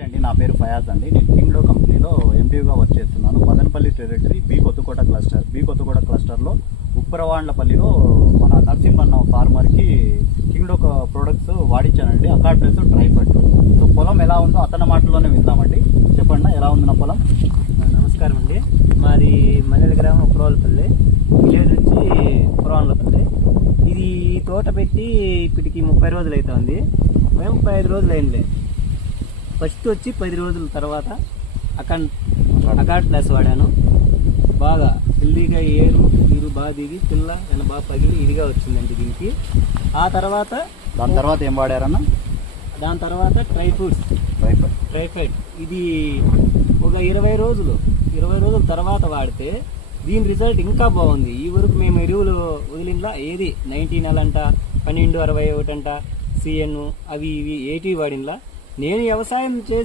అండి, నా పేరు ఫయాజ్ అండి. నేను కింగ్డో కంపెనీలో ఎంపీగా వర్క్ చేస్తున్నాను. మదనపల్లి టెరిటరీ బి కొత్తకోట క్లస్టర్లో ఉప్పరవాండ్లపల్లిలో మన నరసింహన్న ఫార్మర్కి కింగ్డో ప్రొడక్ట్స్ వాడించానండి. అకార్డ్ ప్లస్ ట్రైఫర్ట్. సో పొలం ఎలా ఉందో అతని మాటల్లోనే విందామండి. చెప్పండి, ఎలా ఉంది నా పొలం? నమస్కారం అండి. మాది మల్లెల గ్రామం ఉప్పరవాండ్లపల్లి, విలేజ్ నుంచి ఉప్పరవాండ్లపల్లి. ఇది తోట పెట్టి ఇప్పటికి 30 రోజులు అవుతుంది. మేము 35 రోజులు అయిందిలే. ఫస్ట్ వచ్చి 10 రోజుల తర్వాత అకార్డ్ ప్లస్ వాడాను. బాగా హెల్దీగా నీరు బాగా దిగి పిల్ల నేను బాగా పగిలి ఇదిగా వచ్చిందండి దీనికి. దాని తర్వాత ఏం వాడారన్న? దాని తర్వాత ట్రైఫైట్ ఇది ఒక 20 రోజుల తర్వాత వాడితే దీని రిజల్ట్ ఇంకా బాగుంది. ఈ వరకు మేము ఎరువులు వదిలిందా ఏది 19 అంట, 1261 అంట, CN అవి ఇవి 80 వాడినలా. నేను వ్యవసాయం చేసి